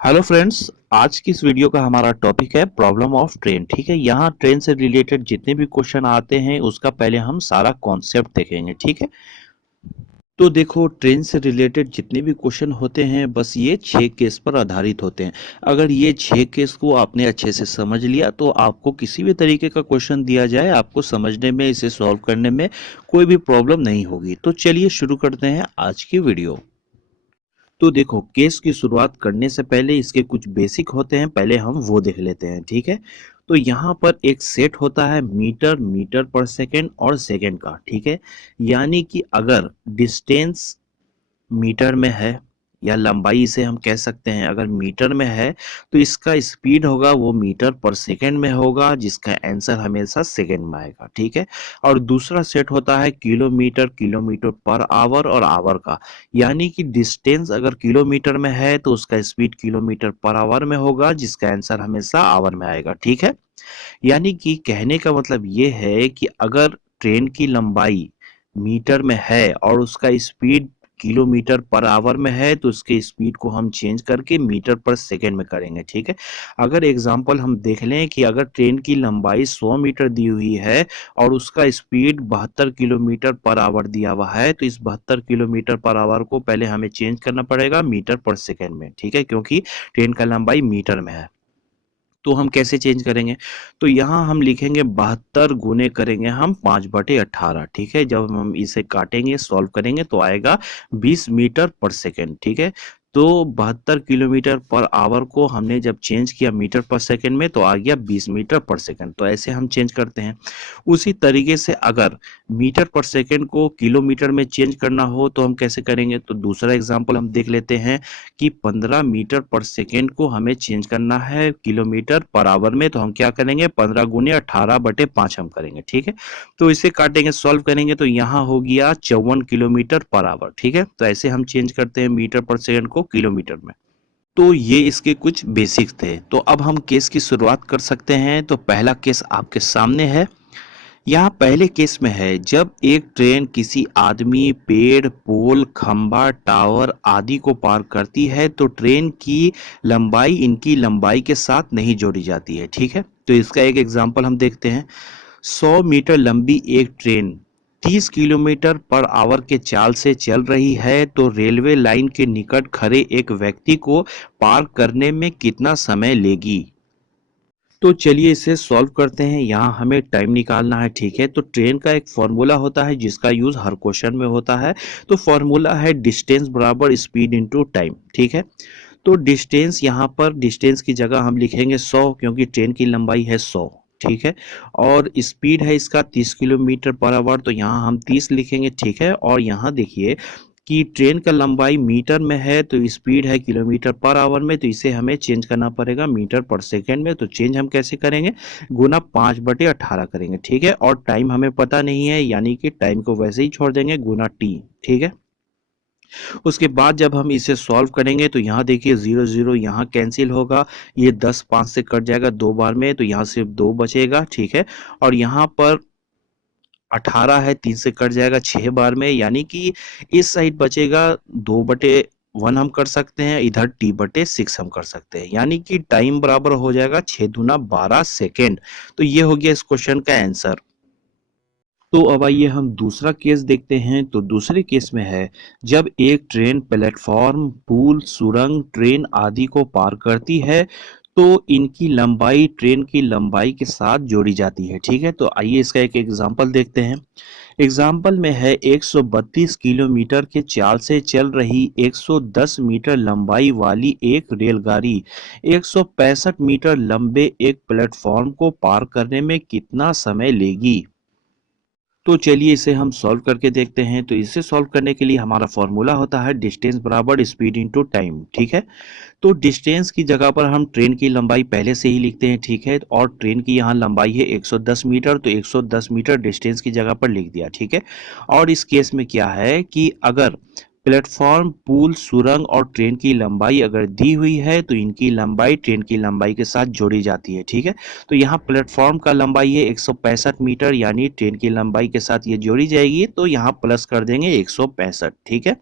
Hello friends. आज की इस वीडियो का हमारा टॉपिक है प्रॉब्लम ऑफ ट्रेन। ठीक है, यहाँ ट्रेन से रिलेटेड जितने भी क्वेश्चन आते हैं उसका पहले हम सारा कॉन्सेप्ट देखेंगे। ठीक है, तो देखो ट्रेन से रिलेटेड जितने भी क्वेश्चन होते हैं बस ये 6 केस पर आधारित होते हैं। अगर ये 6 केस को आपने अच्छे से समझ लिया तो आपको किसी भी तरीके का क्वेश्चन दिया जाए आपको समझने में, इसे सॉल्व करने में कोई भी प्रॉब्लम नहीं होगी। तो चलिए शुरू करते हैं आज की वीडियो। तो देखो, केस की शुरुआत करने से पहले इसके कुछ बेसिक होते हैं, पहले हम वो देख लेते हैं। ठीक है, तो यहाँ पर एक सेट होता है मीटर, मीटर पर सेकंड और सेकंड का। ठीक है, यानी कि अगर डिस्टेंस मीटर में है या लंबाई इसे हम कह सकते हैं, अगर मीटर में है तो इसका स्पीड होगा वो मीटर पर सेकंड में होगा, जिसका आंसर हमेशा सेकंड में आएगा। ठीक है, और दूसरा सेट होता है किलोमीटर, किलोमीटर पर आवर और आवर का, यानी कि डिस्टेंस अगर किलोमीटर में है तो उसका स्पीड किलोमीटर पर आवर में होगा, जिसका आंसर हमेशा आवर में आएगा। ठीक है, यानी कि कहने का मतलब ये है कि अगर ट्रेन की लंबाई मीटर में है और उसका स्पीड किलोमीटर पर आवर में है तो उसके स्पीड को हम चेंज करके मीटर पर सेकंड में करेंगे। ठीक है, अगर एग्जांपल हम देख लें कि अगर ट्रेन की लंबाई 100 मीटर दी हुई है और उसका स्पीड 72 किलोमीटर पर आवर दिया हुआ है, तो इस 72 किलोमीटर पर आवर को पहले हमें चेंज करना पड़ेगा मीटर पर सेकंड में। ठीक है, क्योंकि ट्रेन का लंबाई मीटर में है। तो हम कैसे चेंज करेंगे? तो यहाँ हम लिखेंगे 72 गुने करेंगे हम 5/18। ठीक है, जब हम इसे काटेंगे, सॉल्व करेंगे तो आएगा 20 मीटर पर सेकेंड। ठीक है, तो 72 किलोमीटर पर आवर को हमने जब चेंज किया मीटर पर सेकेंड में तो आ गया 20 मीटर पर सेकेंड। तो ऐसे हम चेंज करते हैं। उसी तरीके से अगर मीटर पर सेकेंड को किलोमीटर में चेंज करना हो तो हम कैसे करेंगे? तो दूसरा एग्जाम्पल हम देख लेते हैं कि 15 मीटर पर सेकेंड को हमें चेंज करना है किलोमीटर पर आवर में, तो हम क्या करेंगे? 15 गुने 18/5 हम करेंगे। ठीक है, तो इसे काटेंगे, सॉल्व करेंगे तो यहाँ हो गया 54 किलोमीटर पर आवर। ठीक है, तो ऐसे हम चेंज करते हैं मीटर पर सेकेंड को किलोमीटर में। तो ये इसके कुछ बेसिक्स थे। तो अब हम केस की शुरुआत कर सकते हैं। तो पहला केस आपके सामने है। यहाँ पहले केस में है, जब एक ट्रेन किसी आदमी, पेड़, पोल, खंबा, टावर आदि को पार करती है तो ट्रेन की लंबाई इनकी लंबाई के साथ नहीं जोड़ी जाती है। ठीक है, तो इसका एक एग्जांपल हम देखते हैं। 100 मीटर लंबी एक ट्रेन 30 किलोमीटर पर आवर के चाल से चल रही है तो रेलवे लाइन के निकट खड़े एक व्यक्ति को पार करने में कितना समय लेगी? तो चलिए इसे सॉल्व करते हैं। यहाँ हमें टाइम निकालना है। ठीक है, तो ट्रेन का एक फॉर्मूला होता है जिसका यूज हर क्वेश्चन में होता है। तो फॉर्मूला है डिस्टेंस बराबर स्पीड इनटू टाइम। ठीक है, तो डिस्टेंस, यहाँ पर डिस्टेंस की जगह हम लिखेंगे 100, क्योंकि ट्रेन की लंबाई है 100। ठीक है, और स्पीड है इसका 30 किलोमीटर पर आवर, तो यहाँ हम 30 लिखेंगे। ठीक है, और यहाँ देखिए कि ट्रेन का लंबाई मीटर में है तो स्पीड है किलोमीटर पर आवर में, तो इसे हमें चेंज करना पड़ेगा मीटर पर सेकेंड में। तो चेंज हम कैसे करेंगे? गुना 5/18 करेंगे। ठीक है, और टाइम हमें पता नहीं है, यानी कि टाइम को वैसे ही छोड़ देंगे, गुना टी। ठीक है, उसके बाद जब हम इसे सॉल्व करेंगे तो यहाँ देखिए 0 0 यहाँ कैंसिल होगा, ये 10 5 से कट जाएगा 2 बार में, तो यहाँ सिर्फ 2 बचेगा। ठीक है, और यहाँ पर 18 है, 3 से कट जाएगा 6 बार में, यानी कि इस साइड बचेगा 2/1 हम कर सकते हैं, इधर t/6 हम कर सकते हैं, यानी कि टाइम बराबर हो जाएगा 6 दूना 12 सेकेंड। तो ये हो गया इस क्वेश्चन का आंसर। तो अब आइए हम दूसरा केस देखते हैं। तो दूसरे केस में है, जब एक ट्रेन प्लेटफॉर्म, पुल, सुरंग, ट्रेन आदि को पार करती है तो इनकी लंबाई ट्रेन की लंबाई के साथ जोड़ी जाती है। ठीक है, तो आइए इसका एक एग्जांपल देखते हैं। एग्जाम्पल में है 132 किलोमीटर के चाल से चल रही 110 मीटर लंबाई वाली एक रेलगाड़ी 165 मीटर लंबे एक प्लेटफॉर्म को पार करने में कितना समय लेगी? तो चलिए इसे हम सॉल्व करके देखते हैं। तो इसे सॉल्व करने के लिए हमारा फॉर्मूला होता है डिस्टेंस बराबर स्पीड इनटू टाइम। ठीक है, तो डिस्टेंस की जगह पर हम ट्रेन की लंबाई पहले से ही लिखते हैं। ठीक है, और ट्रेन की यहाँ लंबाई है 110 मीटर, तो 110 मीटर डिस्टेंस की जगह पर लिख दिया। ठीक है, और इस केस में क्या है कि अगर प्लेटफॉर्म, पुल, सुरंग और ट्रेन की लंबाई अगर दी हुई है तो इनकी लंबाई ट्रेन की लंबाई के साथ जोड़ी जाती है। ठीक है, तो यहाँ प्लेटफॉर्म का लंबाई है 165 मीटर, यानी ट्रेन की लंबाई के साथ ये जोड़ी जाएगी, तो यहाँ प्लस कर देंगे 165। ठीक है,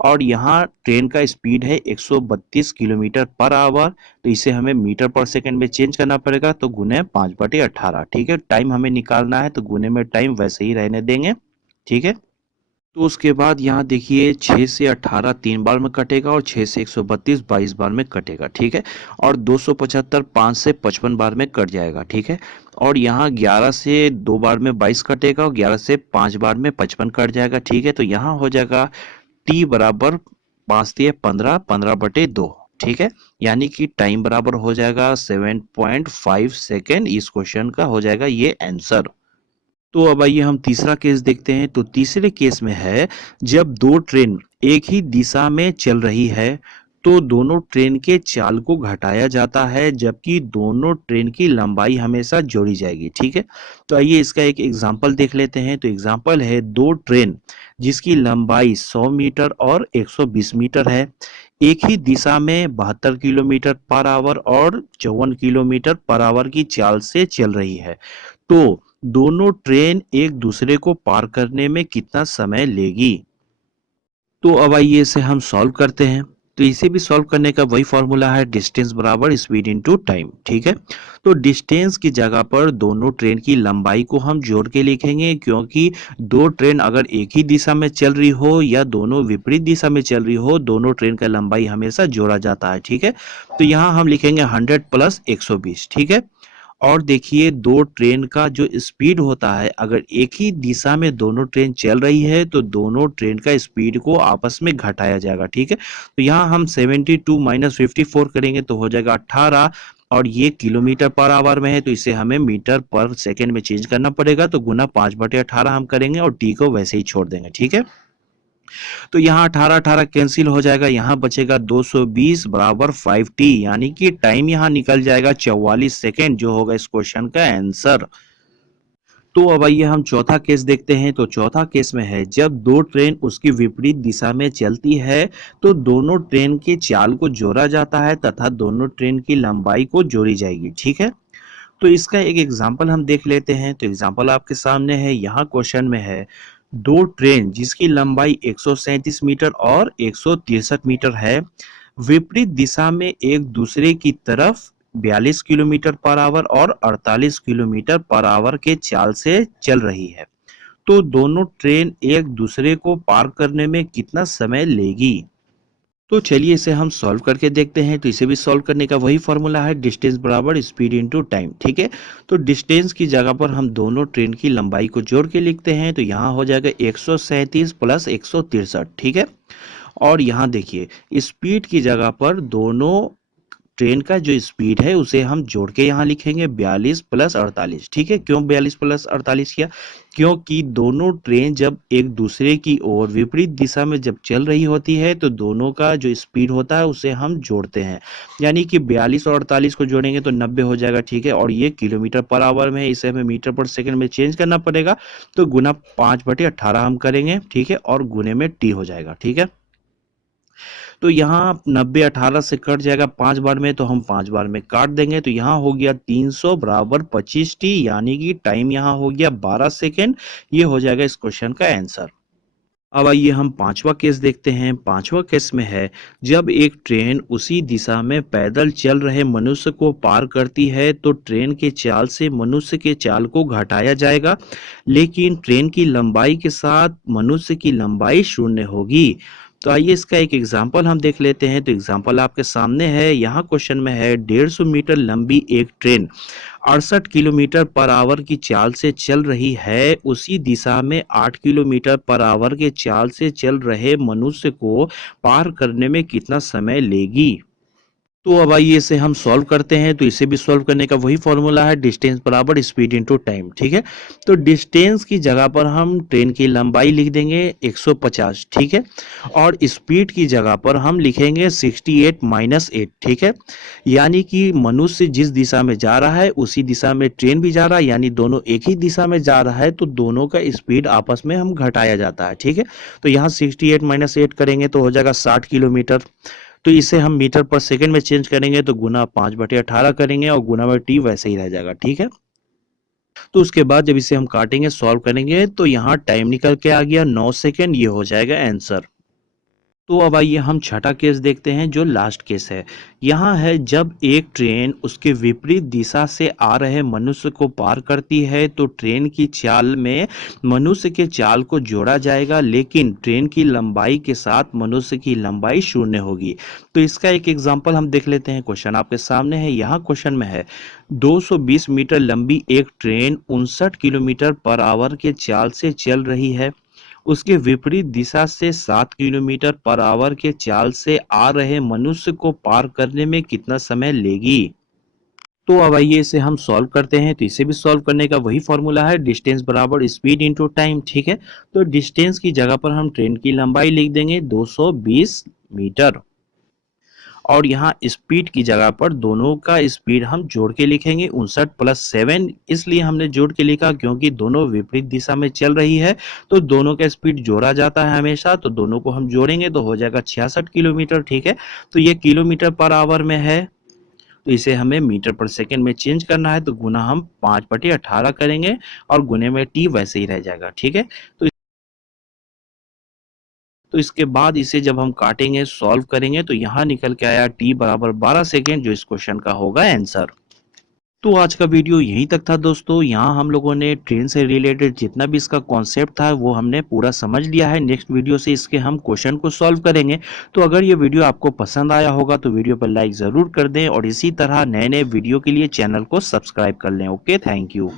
और यहाँ ट्रेन का स्पीड है 132 किलोमीटर पर आवर, तो इसे हमें मीटर पर सेकंड में चेंज करना पड़ेगा, तो गुने 5/18। ठीक है, टाइम हमें निकालना है तो गुने में टाइम वैसे ही रहने देंगे। ठीक है, तो उसके बाद यहाँ देखिए 6 से 18 3 बार में कटेगा और 6 से 132 22 बार में कटेगा। ठीक है, और 275 5 से 55 बार में कट जाएगा। ठीक है, और यहाँ 11 से 2 बार में 22 कटेगा और 11 से 5 बार में 55 कट जाएगा। ठीक है, तो यहाँ हो जाएगा टी बराबर 5 दिए 15, 15/2। ठीक है, यानी कि टाइम बराबर हो जाएगा 7.5 सेकेंड। इस क्वेश्चन का हो जाएगा ये आंसर। तो अब आइए हम तीसरा केस देखते हैं। तो तीसरे केस में है, जब दो ट्रेन एक ही दिशा में चल रही है तो दोनों ट्रेन के चाल को घटाया जाता है, जबकि दोनों ट्रेन की लंबाई हमेशा जोड़ी जाएगी। ठीक है, तो आइए इसका एक एग्जांपल देख लेते हैं। तो एग्जांपल है, दो ट्रेन जिसकी लंबाई 100 मीटर और 120 मीटर है, एक ही दिशा में 72 किलोमीटर पर आवर और 54 किलोमीटर पर आवर की चाल से चल रही है, तो दोनों ट्रेन एक दूसरे को पार करने में कितना समय लेगी। तो अब आइए इसे हम सॉल्व करते हैं। तो इसे भी सॉल्व करने का वही फॉर्मूला है, डिस्टेंस बराबर स्पीड इनटू टाइम। ठीक है, तो डिस्टेंस की जगह पर दोनों ट्रेन की लंबाई को हम जोड़ के लिखेंगे, क्योंकि दो ट्रेन अगर एक ही दिशा में चल रही हो या दोनों विपरीत दिशा में चल रही हो, दोनों ट्रेन का लंबाई हमेशा जोड़ा जाता है। ठीक है, तो यहाँ हम लिखेंगे 100 प्लस 120। ठीक है, और देखिए दो ट्रेन का जो स्पीड होता है, अगर एक ही दिशा में दोनों ट्रेन चल रही है तो दोनों ट्रेन का स्पीड को आपस में घटाया जाएगा। ठीक है, तो यहाँ हम 72 माइनस 54 करेंगे तो हो जाएगा 18, और ये किलोमीटर पर आवर में है तो इसे हमें मीटर पर सेकंड में चेंज करना पड़ेगा, तो गुना 5/18 हम करेंगे और टी को वैसे ही छोड़ देंगे। ठीक है, तो यहाँ 18 18 कैंसिल हो जाएगा, यहाँ बचेगा 220 बराबर 5t, यानी कि टाइम यहाँ निकल जाएगा 44 सेकेंड, जो होगा इस क्वेश्चन का आंसर। तो अब आइए हम चौथा केस देखते हैं। तो चौथा केस में है, जब दो ट्रेन उसकी विपरीत दिशा में चलती है तो दोनों ट्रेन के चाल को जोड़ा जाता है तथा दोनों ट्रेन की लंबाई को जोड़ी जाएगी। ठीक है, तो इसका एक एग्जाम्पल हम देख लेते हैं। तो एग्जाम्पल आपके सामने है, यहाँ क्वेश्चन में है, दो ट्रेन जिसकी लंबाई 137 मीटर और 163 मीटर है, विपरीत दिशा में एक दूसरे की तरफ 42 किलोमीटर पर आवर और 48 किलोमीटर पर आवर के चाल से चल रही है, तो दोनों ट्रेन एक दूसरे को पार करने में कितना समय लेगी। तो चलिए इसे हम सॉल्व करके देखते हैं। तो इसे भी सॉल्व करने का वही फॉर्मूला है, डिस्टेंस बराबर स्पीड इनटू टाइम। ठीक है, तो डिस्टेंस की जगह पर हम दोनों ट्रेन की लंबाई को जोड़ के लिखते हैं, तो यहाँ हो जाएगा 137 प्लस 163। ठीक है, और यहाँ देखिए स्पीड की जगह पर दोनों ट्रेन का जो स्पीड है उसे हम जोड़ के यहाँ लिखेंगे 42 प्लस 48। ठीक है, क्यों 42 प्लस 48 किया, क्योंकि दोनों ट्रेन जब एक दूसरे की ओर विपरीत दिशा में जब चल रही होती है तो दोनों का जो स्पीड होता है उसे हम जोड़ते हैं, यानी कि 42 और 48 को जोड़ेंगे तो 90 हो जाएगा। ठीक है, और ये किलोमीटर पर आवर में है, इसे हमें मीटर पर सेकंड में चेंज करना पड़ेगा, तो गुना 5/18 हम करेंगे। ठीक है, और गुने में टी हो जाएगा। ठीक है, तो यहाँ 90 18 से कट जाएगा 5 बार में, तो हम 5 बार में काट देंगे, तो यहाँ हो गया 300 बराबर 25t, यानी कि टाइम यहाँ हो गया 12 सेकेंड। ये हो जाएगा इस क्वेश्चन का आंसर। अब आइए हम पांचवा केस देखते हैं। पांचवा केस में है, जब एक ट्रेन उसी दिशा में पैदल चल रहे मनुष्य को पार करती है तो ट्रेन के चाल से मनुष्य के चाल को घटाया जाएगा, लेकिन ट्रेन की लंबाई के साथ मनुष्य की लंबाई शून्य होगी। तो आइए इसका एक एग्जाम्पल हम देख लेते हैं। तो एग्जाम्पल आपके सामने है, यहाँ क्वेश्चन में है, 150 मीटर लंबी एक ट्रेन 68 किलोमीटर पर आवर की चाल से चल रही है, उसी दिशा में 8 किलोमीटर पर आवर के चाल से चल रहे मनुष्य को पार करने में कितना समय लेगी। तो अब आइए इसे हम सॉल्व करते हैं। तो इसे भी सॉल्व करने का वही फॉर्मूला है, डिस्टेंस बराबर स्पीड इनटू टाइम। ठीक है, तो डिस्टेंस की जगह पर हम ट्रेन की लंबाई लिख देंगे 150। ठीक है, और स्पीड की जगह पर हम लिखेंगे 68 माइनस 8। ठीक है, यानी कि मनुष्य जिस दिशा में जा रहा है उसी दिशा में ट्रेन भी जा रहा है, यानी दोनों एक ही दिशा में जा रहा है, तो दोनों का स्पीड आपस में हम घटाया जाता है। ठीक है, तो यहाँ 68 माइनस 8 करेंगे तो हो जाएगा 60 किलोमीटर। तो इसे हम मीटर पर सेकंड में चेंज करेंगे तो गुना 5/18 करेंगे और गुना में टी वैसे ही रह जाएगा। ठीक है, तो उसके बाद जब इसे हम काटेंगे सॉल्व करेंगे तो यहाँ टाइम निकल के आ गया 9 सेकंड, ये हो जाएगा आंसर। तो अब आइए हम छठा केस देखते हैं जो लास्ट केस है। यहाँ है जब एक ट्रेन उसके विपरीत दिशा से आ रहे मनुष्य को पार करती है तो ट्रेन की चाल में मनुष्य के चाल को जोड़ा जाएगा, लेकिन ट्रेन की लंबाई के साथ मनुष्य की लंबाई शून्य होगी। तो इसका एक एग्जांपल हम देख लेते हैं। क्वेश्चन आपके सामने है। यहाँ क्वेश्चन में है 220 मीटर लंबी एक ट्रेन 59 किलोमीटर पर आवर के चाल से चल रही है। उसके विपरीत दिशा से 7 किलोमीटर पर आवर के चाल से आ रहे मनुष्य को पार करने में कितना समय लेगी। तो अब आइए इसे हम सॉल्व करते हैं। तो इसे भी सॉल्व करने का वही फॉर्मूला है, डिस्टेंस बराबर स्पीड इनटू टाइम। ठीक है, तो डिस्टेंस की जगह पर हम ट्रेन की लंबाई लिख देंगे 220 मीटर, और यहाँ स्पीड की जगह पर दोनों का स्पीड हम जोड़ के लिखेंगे 59 प्लस 7। इसलिए हमने जोड़ के लिखा क्योंकि दोनों विपरीत दिशा में चल रही है, तो दोनों का स्पीड जोड़ा जाता है हमेशा, तो दोनों को हम जोड़ेंगे तो हो जाएगा 66 किलोमीटर। ठीक है, तो ये किलोमीटर पर आवर में है, तो इसे हमें मीटर पर सेकंड में चेंज करना है, तो गुना हम 5/18 करेंगे और गुने में टी वैसे ही रह जाएगा। ठीक है, तो इसके बाद इसे जब हम काटेंगे सॉल्व करेंगे तो यहाँ निकल के आया टी बराबर 12 सेकेंड, जो इस क्वेश्चन का होगा आंसर। तो आज का वीडियो यहीं तक था दोस्तों। यहाँ हम लोगों ने ट्रेन से रिलेटेड जितना भी इसका कॉन्सेप्ट था वो हमने पूरा समझ लिया है। नेक्स्ट वीडियो से इसके हम क्वेश्चन को सॉल्व करेंगे। तो अगर ये वीडियो आपको पसंद आया होगा तो वीडियो पर लाइक ज़रूर कर दें और इसी तरह नए नए वीडियो के लिए चैनल को सब्सक्राइब कर लें। Okay, thank you.